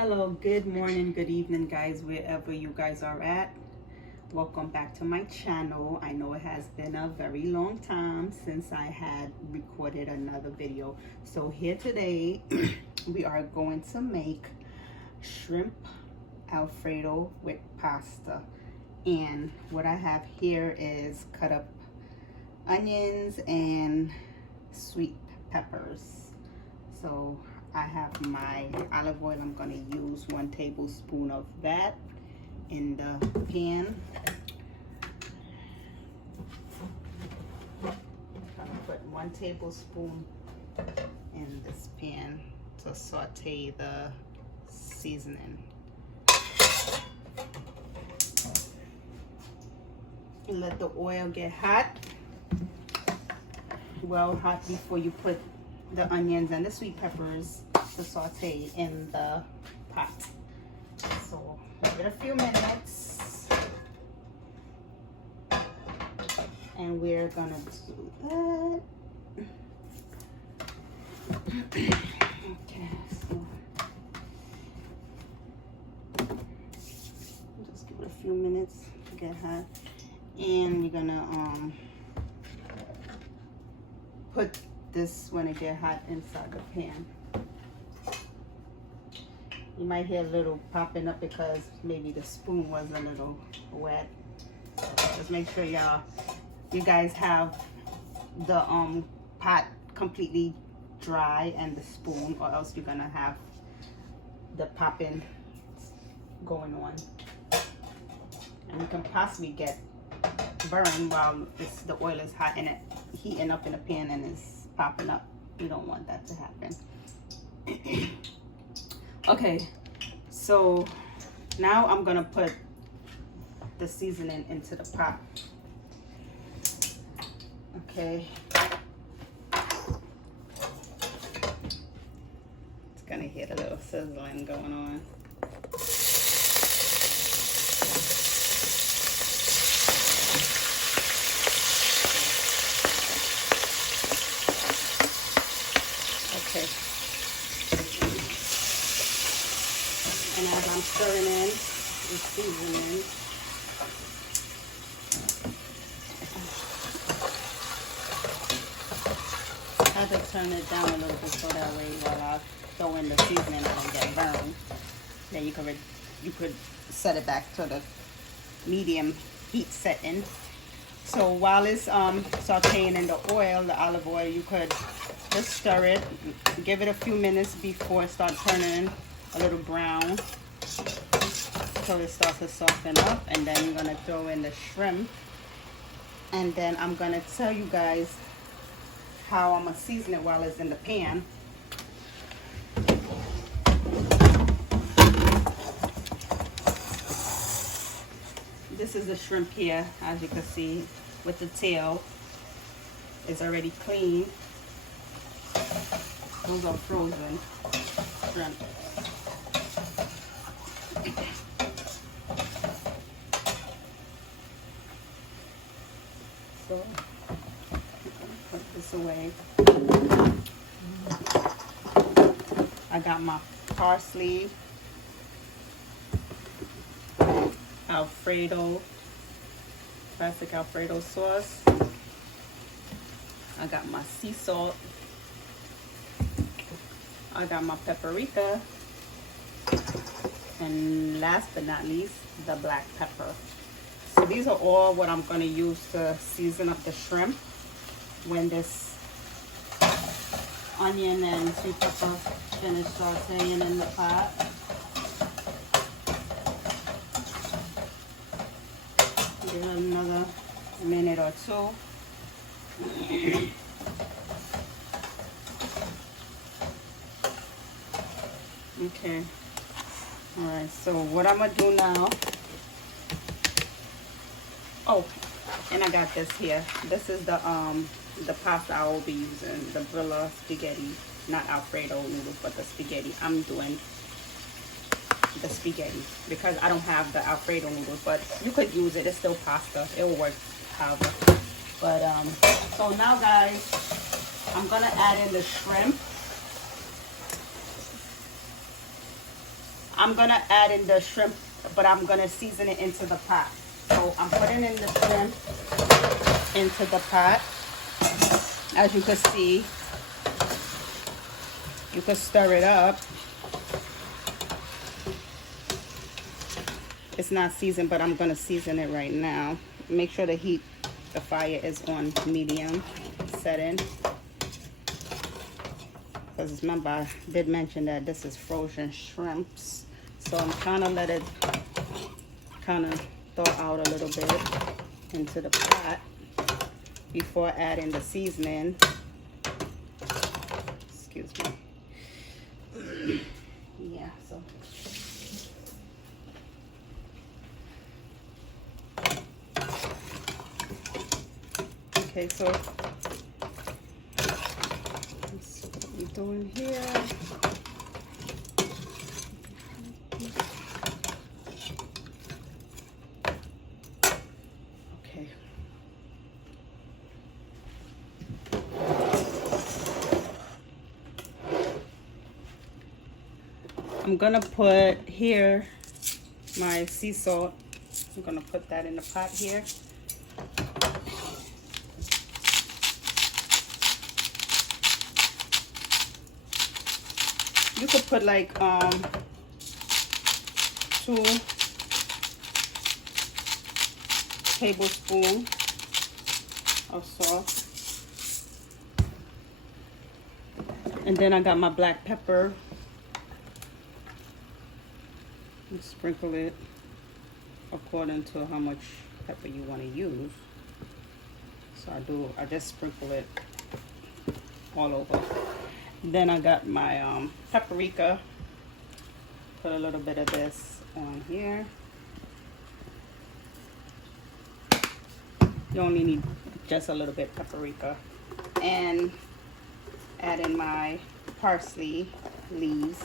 Hello, good morning, good evening, guys, wherever you guys are at. Welcome back to my channel. I know it has been a very long time since I had recorded another video. So here today, we are going to make shrimp Alfredo with pasta. And what I have here is cut up onions and sweet peppers. So I have my olive oil. I'm going to use 1 tablespoon of that in the pan. I'm going to put 1 tablespoon in this pan to saute the seasoning. Let the oil get hot, well hot, before you put the onions and the sweet peppers to saute in the pot. So give it a few minutes and we're gonna do that. Okay, so just give it a few minutes to get hot, and we're gonna put this when it get hot inside the pan. You might hear a little popping up because maybe the spoon was a little wet. Just make sure you guys have the pot completely dry and the spoon, or else you're gonna have the popping going on, and you can possibly get burned while the oil is hot and it heating up in the pan and it's popping up. You don't want that to happen. Okay, so now I'm gonna put the seasoning into the pot. Okay, it's gonna hear a little sizzling going on. Okay, and as I'm stirring in the seasoning, I had to turn it down a little bit so that way while I throw in the seasoning I don't get burned. Then you could set it back to the medium heat setting. So while it's sauteing in the oil, the olive oil, you could just stir it, give it a few minutes before it starts turning a little brown, so it starts to soften up. And then you're gonna throw in the shrimp, and then I'm gonna tell you guys how I'm gonna season it while it's in the pan. This is the shrimp here, as you can see, with the tail. It's already clean. Those are frozen shrimp. So put this away. I got my parsley, Alfredo, classic Alfredo sauce. I got my sea salt. I got my paprika, and last but not least, the black pepper. So these are all what I'm going to use to season up the shrimp when this onion and sweet pepper finish sauteing in the pot. Give it another minute or two. Okay, all right, so what I'm gonna do now, oh, and I got this here. This is the pasta I will be using, the Brilla spaghetti, not Alfredo noodles, but the spaghetti. I'm doing the spaghetti because I don't have the Alfredo noodles, but you could use it. It's still pasta. It will work however. But so now, guys, I'm gonna add in the shrimp. I'm gonna add in the shrimp, but I'm gonna season it into the pot. So I'm putting in the shrimp into the pot. As you can see, you can stir it up. It's not seasoned, but I'm gonna season it right now. Make sure the fire is on medium setting. Because remember, I did mention that this is frozen shrimps. So I'm trying to let it kind of thaw out a little bit into the pot before adding the seasoning. Excuse me. Yeah, so. Okay, so that's what we're doing here. Okay. I'm gonna put here my sea salt. I'm gonna put that in the pot here. You could put like 2 tablespoons of salt. And then I got my black pepper. And sprinkle it according to how much pepper you want to use. So I just sprinkle it all over. Then I got my paprika. Put a little bit of this on here. You only need just a little bit paprika. And add in my parsley leaves,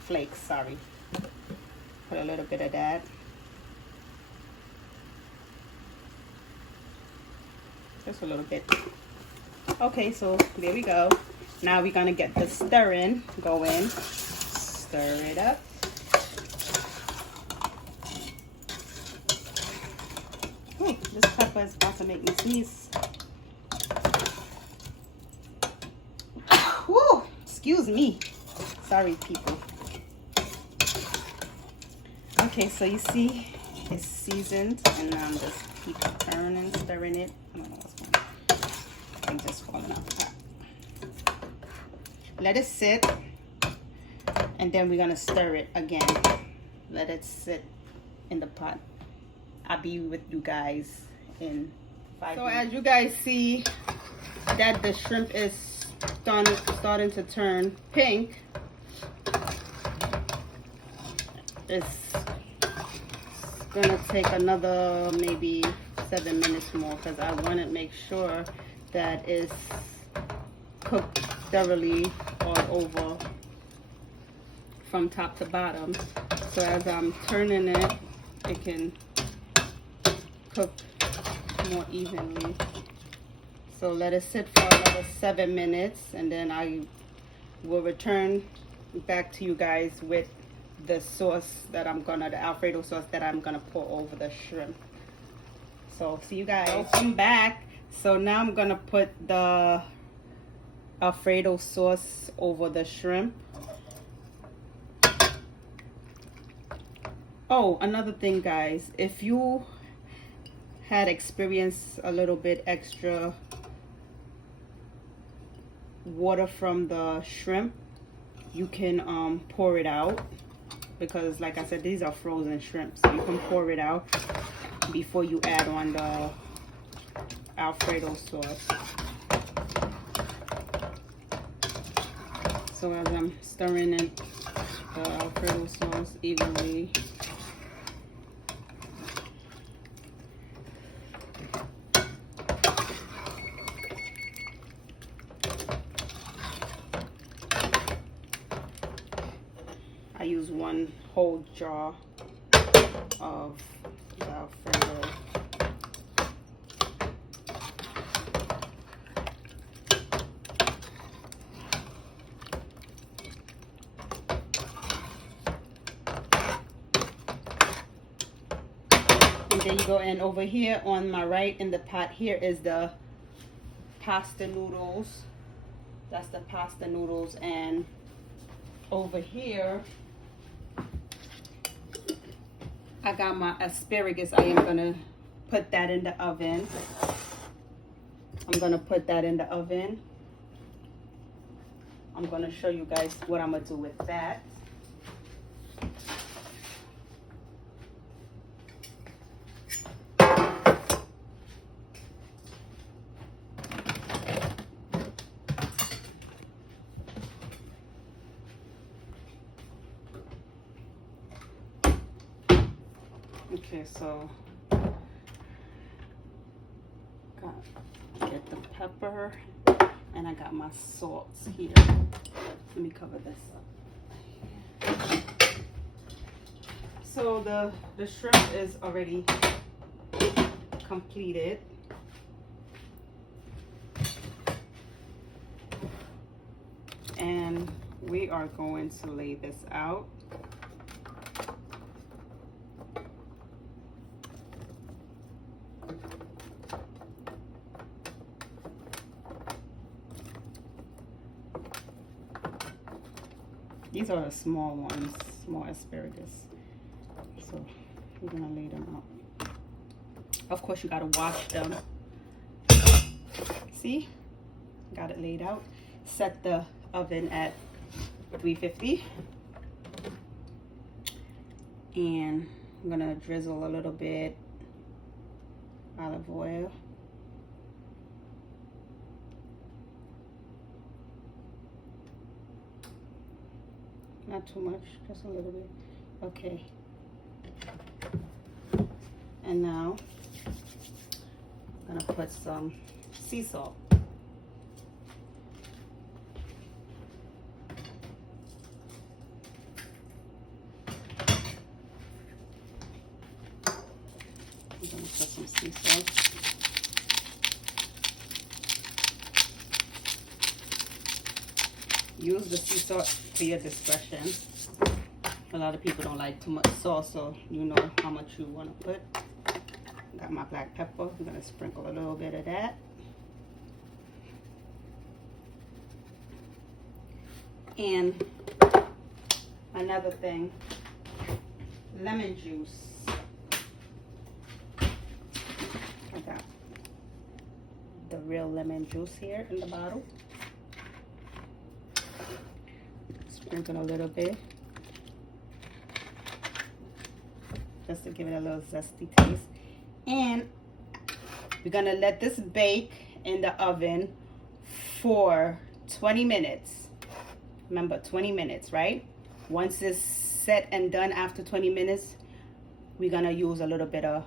flakes, sorry. Put a little bit of that. Just a little bit. Okay, so there we go. Now we're gonna get the stirring going. Stir it up. Ooh, this pepper is about to make me sneeze. Woo! Excuse me. Sorry, people. Okay, so you see it's seasoned, and now I'm just keep turning, stirring it. I don't know what's going on. I'm just falling out the pot. Let it sit, and then we're gonna stir it again. Let it sit in the pot. I'll be with you guys in 5 minutes. So as you guys see that the shrimp is starting to turn pink, it's gonna take another maybe 7 minutes more, because I want to make sure that it's cooked thoroughly all over from top to bottom. So as I'm turning it, it can cook more evenly. So let it sit for another 7 minutes, and then I will return back to you guys with the sauce that the Alfredo sauce that I'm gonna pour over the shrimp. So see you guys. Welcome back. So now I'm gonna put the Alfredo sauce over the shrimp. Oh, another thing, guys, if you had experienced a little bit extra water from the shrimp, you can pour it out, because like I said, these are frozen shrimp, so you can pour it out before you add on the Alfredo sauce. So as I'm stirring in the Alfredo sauce evenly, I use 1 whole jar of the Alfredo. And there you go. And over here on my right in the pot here is the pasta noodles. That's the pasta noodles. And over here I got my asparagus. I am gonna put that in the oven. I'm gonna put that in the oven. I'm gonna show you guys what I'm gonna do with that. Okay, so get the pepper, and I got my salts here. Let me cover this up. So the shrimp is already completed. And we are going to lay this out. These are the small ones, small asparagus. So we're gonna lay them out. Of course, you gotta wash them. See, got it laid out. Set the oven at 350. And I'm gonna drizzle a little bit olive oil. Not too much, just a little bit. Okay. And now I'm gonna put some sea salt. I'm gonna put some sea salt. Use the sea salt to your discretion. A lot of people don't like too much salt, so you know how much you want to put. Got my black pepper. I'm gonna sprinkle a little bit of that. And another thing, lemon juice. I got the real lemon juice here in the bottle. Sprinkle a little bit, just to give it a little zesty taste. And we're gonna let this bake in the oven for 20 minutes. Remember, 20 minutes, right? Once it's set and done after 20 minutes, we're gonna use a little bit of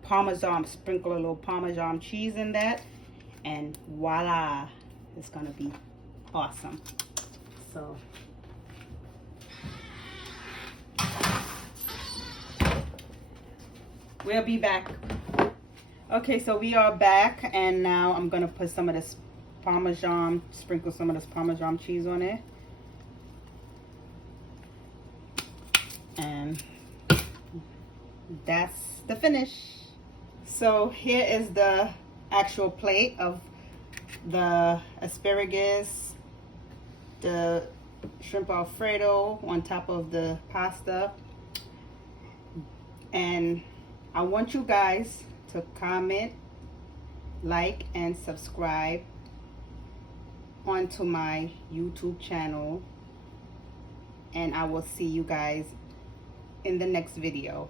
Parmesan, sprinkle a little Parmesan cheese in that, and voila, it's gonna be awesome. So we'll be back. Okay, so we are back, and now I'm gonna put some of this Parmesan, sprinkle some of this Parmesan cheese on it. And that's the finish. So here is the actual plate of the asparagus, the shrimp Alfredo on top of the pasta. And I want you guys to comment, like, and subscribe onto my YouTube channel. And I will see you guys in the next video.